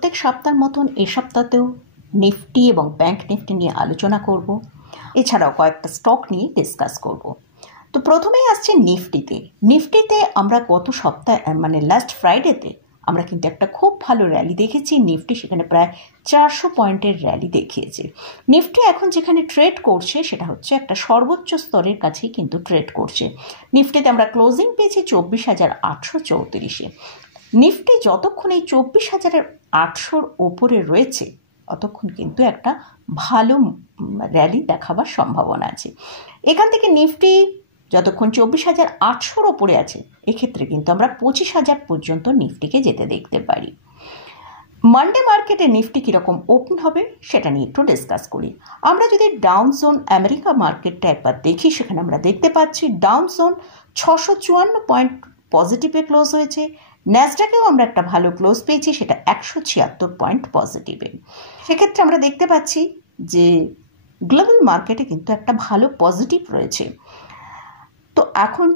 প্রত্যেক সপ্তাহের মতন এই সপ্তাহতেও নিফটি এবং ব্যাংক নিফটি নিয়ে আলোচনা করব, এছাড়াও কয়েকটা স্টক নিয়ে ডিসকাস করব। তো প্রথমেই আসছে নিফটিতে আমরা গত সপ্তাহে মানে লাস্ট ফ্রাইডেতে আমরা কিন্তু একটা খুব ভালো র্যালি দেখেছি। নিফটি সেখানে প্রায় 400 পয়েন্টের র্যালি দেখিয়েছে। নিফটি এখন যেখানে ট্রেড করছে সেটা হচ্ছে একটা সর্বোচ্চ স্তরের কাছেই কিন্তু ট্রেড করছে। নিফটিতে আমরা ক্লোজিং পেয়েছি 24,834-এ। নিফটি যতক্ষণ এই 24,800-র ওপরে রয়েছে ততক্ষণ কিন্তু একটা ভালো র্যালি দেখাবার সম্ভাবনা আছে। এখান থেকে নিফটি যতক্ষণ 24,800-র ওপরে আছে এক্ষেত্রে কিন্তু আমরা 25,000 পর্যন্ত নিফটিকে যেতে দেখতে পারি। মানডে মার্কেটে নিফটি কীরকম ওপেন হবে সেটা নিয়ে একটু ডিসকাস করি। আমরা যদি ডাউন জোন আমেরিকা মার্কেটটা একবার দেখি, সেখানে আমরা দেখতে পাচ্ছি ডাউন জোন 654 পয়েন্ট পজিটিভে ক্লোজ হয়েছে। ন্যাসডাকেও আমরা একটা ভালো ক্লোজ পেয়েছি, সেটা 176 পয়েন্ট পজিটিভে। সেক্ষেত্রে আমরা দেখতে পাচ্ছি যে গ্লোবাল মার্কেটে কিন্তু একটা ভালো পজিটিভ রয়েছে। তো এখন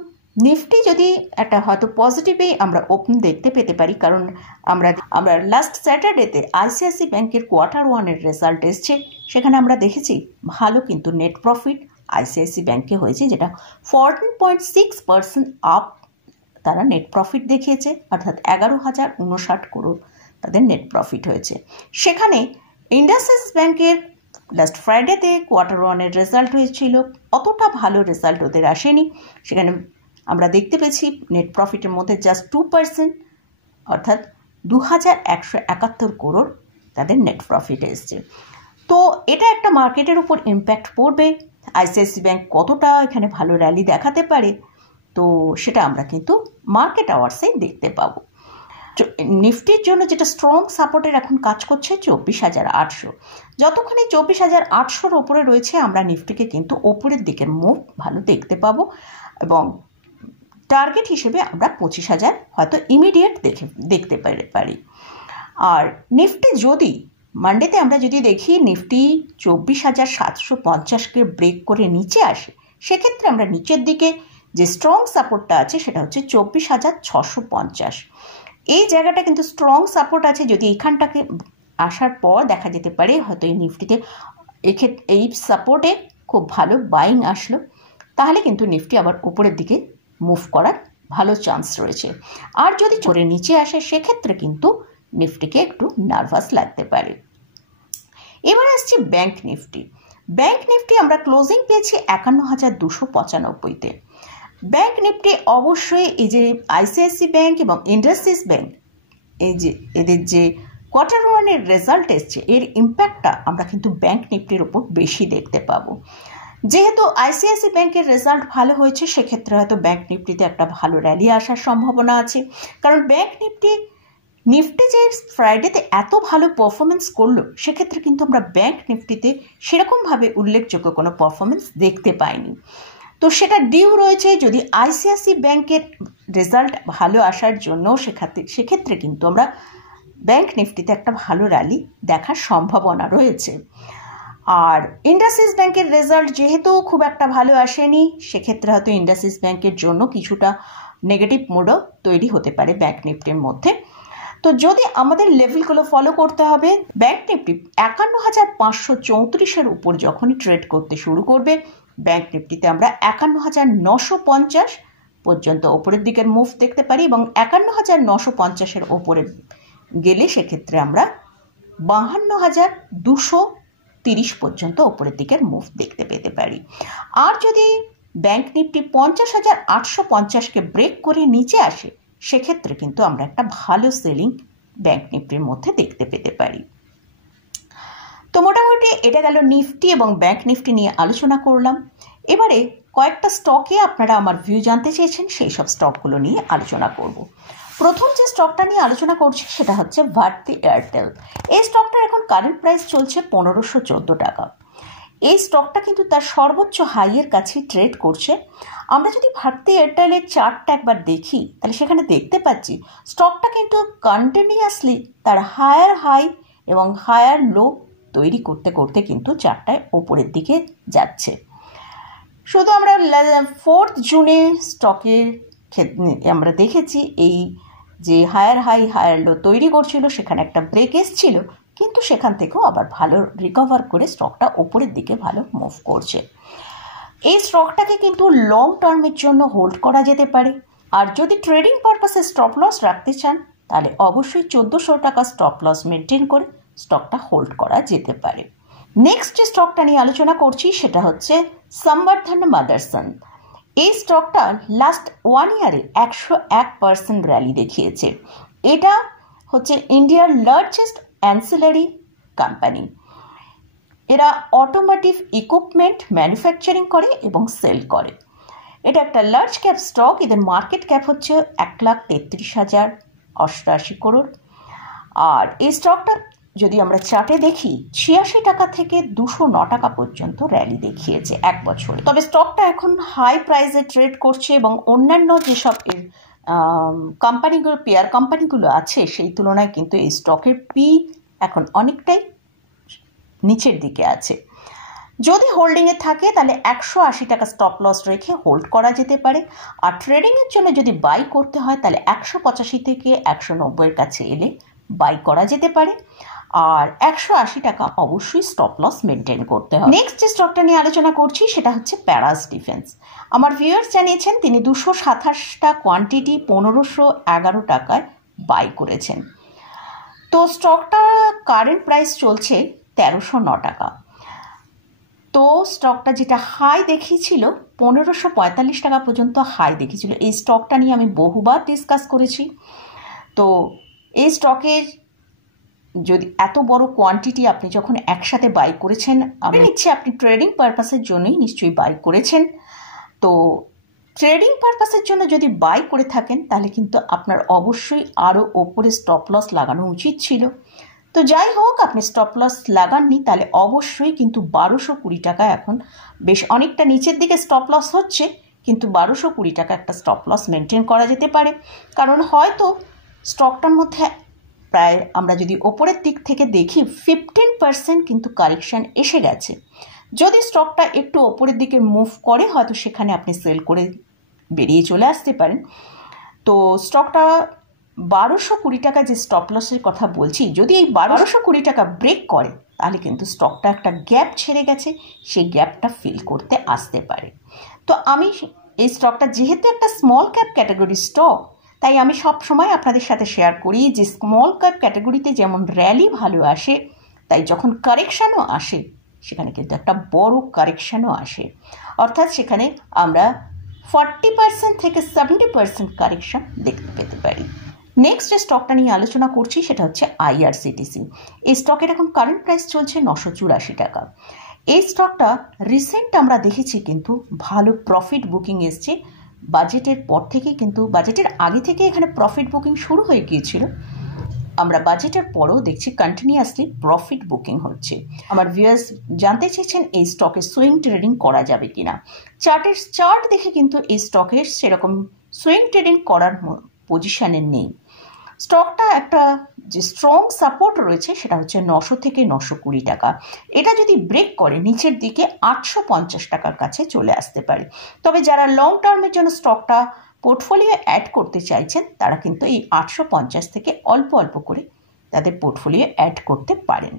নিফটি যদি একটা হয়তো পজিটিভেই আমরা ওপেন দেখতে পেতে পারি, কারণ আমরা লাস্ট স্যাটারডেতে আইসিআইসি ব্যাংকের Q1-এর রেজাল্ট এসছে, সেখানে আমরা দেখেছি ভালো কিন্তু নেট প্রফিট আইসিআইসি ব্যাংকে হয়েছে, যেটা 14.6% আপ তারা নেট প্রফিট দেখিয়েছে, অর্থাৎ 11,059 করোড় তাদের নেট প্রফিট হয়েছে। সেখানে ইন্ডাসইন্ড ব্যাংকের লাস্ট ফ্রাইডেতে Q1-এর রেজাল্ট হয়েছিল, অতটা ভালো রেজাল্ট ওদের আসেনি। সেখানে আমরা দেখতে পেয়েছি নেট প্রফিটের মধ্যে জাস্ট 2%, অর্থাৎ 2,171 করোড় তাদের নেট প্রফিট এসছে। তো এটা একটা মার্কেটের উপর ইম্প্যাক্ট পড়বে। আইসিআইসি ব্যাংক কতটা এখানে ভালো র্যালি দেখাতে পারে, তো সেটা আমরা কিন্তু মার্কেট আওয়ার্সেই দেখতে পাবো। নিফটির জন্য যেটা স্ট্রং সাপোর্টের এখন কাজ করছে 24,800। যতক্ষণ এই 24,800-র ওপরে রয়েছে আমরা নিফটিকে কিন্তু ওপরের দিকের মুভ ভালো দেখতে পাবো, এবং টার্গেট হিসেবে আমরা 25,000 হয়তো ইমিডিয়েট দেখতে পারি। আর নিফটি যদি মানডেতে আমরা যদি দেখি নিফটি 24,750-কে ব্রেক করে নিচে আসে, সেক্ষেত্রে আমরা নিচের দিকে যে স্ট্রং সাপোর্টটা আছে সেটা হচ্ছে 24,650। এই জায়গাটা কিন্তু স্ট্রং সাপোর্ট আছে। যদি এইখানটাকে আসার পর দেখা যেতে পারে হয়তো এই নিফটিতে এই সাপোর্টে খুব ভালো বাইং আসলো, তাহলে কিন্তু নিফটি আবার উপরের দিকে মুভ করার ভালো চান্স রয়েছে। আর যদি চড়ে নিচে আসে সেক্ষেত্রে কিন্তু নিফটিকে একটু নার্ভাস লাগতে পারে। এবার আসছে ব্যাংক নিফটি আমরা ক্লোজিং পেয়েছি 51,295-তে। ব্যাংক নিফটি অবশ্যই এই যে আইসিআইসি ব্যাংক এবং ইন্ডাসইন্ড ব্যাংক এই যে এদের যে Q1-এর রেজাল্ট এসছে, এর ইম্প্যাক্টটা আমরা কিন্তু ব্যাংক নিফটির ওপর বেশি দেখতে পাবো। যেহেতু আইসিআইসি ব্যাংকের রেজাল্ট ভালো হয়েছে, সেক্ষেত্রে হয়তো ব্যাংক নিফটিতে একটা ভালো র্যালি আসার সম্ভাবনা আছে। কারণ ব্যাংক নিফটি যে ফ্রাইডেতে এত ভালো পারফরমেন্স করলো, সেক্ষেত্রে কিন্তু আমরা ব্যাংক নিফটিতে সেরকমভাবে উল্লেখযোগ্য কোনো পারফরমেন্স দেখতে পাইনি। তো সেটা ডিউ রয়েছে যদি আইসিআইসি ব্যাংকের রেজাল্ট ভালো আসার জন্য, সেক্ষেত্রে কিন্তু আমরা ব্যাংক নিফটিতে একটা ভালো র্যালি দেখার সম্ভাবনা রয়েছে। আর ইন্ডাসইন্ড ব্যাংকের রেজাল্ট যেহেতু খুব একটা ভালো আসেনি, সেক্ষেত্রে হয়তো ইন্ডাসইন্ড ব্যাংকের জন্য কিছুটা নেগেটিভ মোডও তৈরি হতে পারে ব্যাংক নিফটির মধ্যে। তো যদি আমাদের লেভেলগুলো ফলো করতে হবে, ব্যাংক নিফটি 51,534-এর উপর যখনই ট্রেড করতে শুরু করবে, ব্যাংক নিফটিতে আমরা 51,950 পর্যন্ত ওপরের দিকের মুভ দেখতে পারি, এবং 51,950-এর ওপরে গেলে সেক্ষেত্রে আমরা 52,230 পর্যন্ত ওপরের দিকের মুভ দেখতে পেতে পারি। আর যদি ব্যাংক নিফটি 50,850-কে ব্রেক করে নিচে আসে, সেক্ষেত্রে কিন্তু আমরা একটা ভালো সেলিং ব্যাংক নিফটির মধ্যে দেখতে পেতে পারি। তো মোটামুটি এটা গেল নিফটি এবং ব্যাংক নিফটি নিয়ে আলোচনা করলাম। এবারে কয়েকটা স্টকে আপনারা আমার ভিউ জানতে চেয়েছেন, সেই সব স্টকগুলো নিয়ে আলোচনা করব। প্রথম যে স্টকটা নিয়ে আলোচনা করছি সেটা হচ্ছে ভারতী এয়ারটেল। এই স্টকটার এখন কারেন্ট প্রাইস চলছে 1,514 টাকা। এই স্টকটা কিন্তু তার সর্বোচ্চ হাইয়ের কাছে ট্রেড করছে। আমরা যদি ভারতী এয়ারটেলের চার্টটা একবার দেখি, তাহলে সেখানে দেখতে পাচ্ছি স্টকটা কিন্তু কন্টিনিউয়াসলি তার হায়ার হাই এবং হায়ার লো তৈরি করতে করতে কিন্তু চার্টটায় ওপরের দিকে যাচ্ছে। শুধু আমরা 4 জুনে স্টকের আমরা দেখেছি এই যে হায়ার হাই হায়ার লো তৈরি করছিল সেখানে একটা ব্রেক এসছিল, কিন্তু সেখান থেকেও আবার ভালো রিকভার করে স্টকটা ওপরের দিকে ভালো মুভ করছে। এই স্টকটাকে কিন্তু লং টার্মের জন্য হোল্ড করা যেতে পারে। আর যদি ট্রেডিং পারপাসে স্টপ লস রাখতে চান তাহলে অবশ্যই 1400 টাকা স্টপ লস মেনটেন করে স্টকটা হোল্ড করা যেতে পারে। নেক্সট যে স্টকটা নিয়ে আলোচনা করছি সেটা হচ্ছে সম্বর্ধন মাদারসন। এই স্টকটা লাস্ট 1 ইয়ারে 101% র্যালি দেখিয়েছে। এটা হচ্ছে ইন্ডিয়ার লার্জেস্ট অ্যান্সিলারি কোম্পানি। এরা অটোমোটিভ ইকুইপমেন্ট ম্যানুফ্যাকচারিং করে এবং সেল করে। এটা একটা লার্জ ক্যাপ স্টক। এদের মার্কেট ক্যাপ হচ্ছে 1,33,088 করোড়। আর এই স্টকটা যদি আমরা চার্টে দেখি 86 টাকা থেকে 209 টাকা পর্যন্ত র্যালি দেখিয়েছে এক বছরে। তবে স্টকটা এখন হাই প্রাইসে ট্রেড করছে এবং অন্যান্য যেসব কোম্পানিগুলো পেয়ার কোম্পানিগুলো আছে সেই তুলনায় কিন্তু এই স্টকের পি এখন অনেকটাই নিচের দিকে আছে। যদি হোল্ডিংয়ে থাকে তাহলে 180 টাকা স্টপ লস রেখে হোল্ড করা যেতে পারে। আর ট্রেডিংয়ের জন্য যদি বাই করতে হয় তাহলে 185 থেকে 190-এর কাছে এলে বাই করা যেতে পারে। আর 180 টাকা অবশ্যই স্টপ লস মেনটেন করতে হবে। নেক্সট যে স্টকটা নিয়ে আলোচনা করছি সেটা হচ্ছে প্যারাস ডিফেন্স। আমার ভিউয়ার্স জানিয়েছেন তিনি 227টা কোয়ান্টিটি 1511 টাকায় বাই করেছেন। তো স্টকটা কারেন্ট প্রাইস চলছে 1309 টাকা। তো স্টকটা যেটা হাই দেখিয়েছিল 1545 টাকা পর্যন্ত হাই দেখিয়েছিল। এই স্টকটা নিয়ে আমি বহুবার ডিসকাস করেছি। তো এই স্টকের যদি এত বড় কোয়ান্টিটি আপনি যখন একসাথে বাই করেছেন, আমি নিচ্ছি আপনি ট্রেডিং পারপাসের জন্যই নিশ্চয়ই বাই করেছেন। তো ট্রেডিং পারপাসের জন্য যদি বাই করে থাকেন তাহলে কিন্তু আপনার অবশ্যই আরও ওপরে স্টপ লস লাগানো উচিত ছিল। তো যাই হোক, আপনি স্টপ লস লাগাননি তাহলে অবশ্যই কিন্তু 1220 টাকা এখন বেশ অনেকটা নিচের দিকে স্টপ লস হচ্ছে, কিন্তু 1220 টাকা একটা স্টপ লস মেনটেন করা যেতে পারে। কারণ হয়তো স্টকটার মধ্যে প্রায় আমরা যদি ওপরের দিক থেকে দেখি 15% কিন্তু কারেকশান এসে গেছে। যদি স্টকটা একটু ওপরের দিকে মুভ করে হয়তো সেখানে আপনি সেল করে বেরিয়ে চলে আসতে পারেন। তো স্টকটা 1220 টাকা যে স্টপ লসের কথা বলছি, যদি এই 1220 টাকা ব্রেক করে তাহলে কিন্তু স্টকটা একটা গ্যাপ ছেড়ে গেছে, সেই গ্যাপটা ফিল করতে আসতে পারে। তো আমি এই স্টকটা যেহেতু একটা স্মল ক্যাপ ক্যাটাগরি স্টক, তাই আমি সব সময় আপনাদের সাথে শেয়ার করি যে স্মল ক্যাপ ক্যাটাগরিতে যেমন র্যালি ভালো আসে, তাই যখন কারেকশানও আসে সেখানে কিন্তু একটা বড় কারেকশানও আসে। অর্থাৎ সেখানে আমরা 40% থেকে 70% কারেকশান দেখতে পেতে পারি। নেক্সট যে স্টকটা নিয়ে আলোচনা করছি সেটা হচ্ছে IRCTC। এই স্টকের এখন কারেন্ট প্রাইস চলছে 984 টাকা। এই স্টকটা রিসেন্ট আমরা দেখেছি কিন্তু ভালো প্রফিট বুকিং এসছে। বাজেটের পর থেকে কিন্তু বাজেটের আগে থেকে এখানে প্রফিট বুকিং শুরু হয়ে গিয়েছিল। আমরা বাজেটের পরেও দেখছি কন্টিনিউয়াসলি প্রফিট বুকিং হচ্ছে। আমার ভিউয়ার্স জানতে চেয়েছেন এই স্টকে সুইং ট্রেডিং করা যাবে কিনা। চার্ট দেখে কিন্তু এই স্টকের সেরকম সুইং ট্রেডিং করার পজিশনে নেই। স্টকটা একটা যে স্ট্রং সাপোর্ট রয়েছে সেটা হচ্ছে 900 থেকে 920 টাকা। এটা যদি ব্রেক করে নিচের দিকে 850 টাকার কাছে চলে আসতে পারে। তবে যারা লং টার্মের জন্য স্টকটা পোর্টফোলিও অ্যাড করতে চাইছেন তারা কিন্তু এই 850 থেকে অল্প অল্প করে তাদের পোর্টফোলিও অ্যাড করতে পারেন।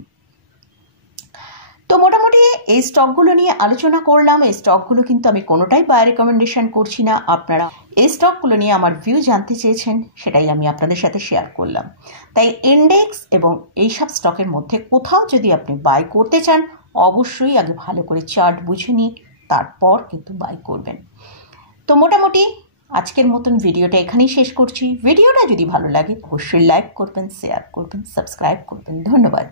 তো মোটামুটি এই স্টকগুলো নিয়ে আলোচনা করলাম। এই স্টকগুলো কিন্তু আমি কোনোটাই বাই রেকমেন্ডেশন করছি না। আপনারা এই স্টকগুলো নিয়ে আমার ভিউ জানতে চেয়েছেন, সেটাই আমি আপনাদের সাথে শেয়ার করলাম। তাই ইন্ডেক্স এবং এইসব স্টকের মধ্যে কোথাও যদি আপনি বাই করতে চান অবশ্যই আগে ভালো করে চার্ট বুঝে নিয়ে তারপর কিন্তু বাই করবেন। তো মোটামুটি আজকের মতন ভিডিওটা এখানেই শেষ করছি। ভিডিওটা যদি ভালো লাগে অবশ্যই লাইক করবেন, শেয়ার করবেন, সাবস্ক্রাইব করবেন। ধন্যবাদ।